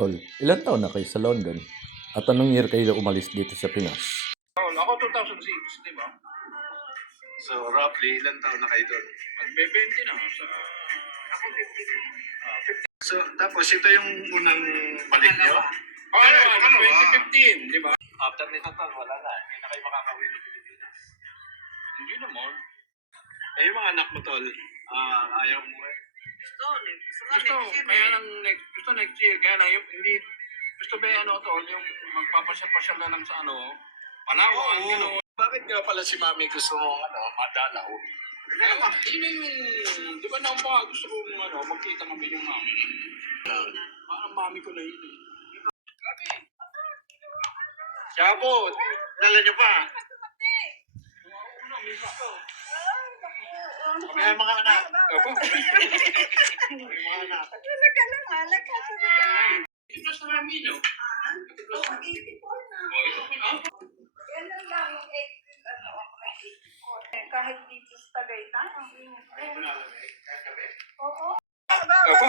Tol, ilang taon na kayo sa London? At anong year kayo umalis dito sa Pinas? Ako 2006, di ba? So, roughly, ilang taon na kayo doon? Magbe-20 na sa... Ako 15. So, tapos ito yung unang balik nyo? Oo, 2015, di ba? After nito, tol, wala na. Hindi na kayo makakauwi ng Pilipinas. Hindi naman. Eh, yung mga anak mo, tol, ayaw mo eh. Gusto, kaya lang next year, kaya lang yung hindi... Gusto ba tol, yung magpapasyal-pasyal na lang sa Palawan, Oo. Bakit nga pala si Mami gusto mong madalaw? Yun yung... Di ba na pa gusto kong magkita kami ng mami. Parang mami ko na yun eh. Sabo, dala nyo pa. Kaya mga anak. Ako? Mga anak. Talaga lang, malak ka. Plus na mami, no? Oo, 84 na. Oh, ito pa na. Yan lang lang, yung 80, ako na 84. Kahit dito sa Tagaytay, ang init. Oo. Ako?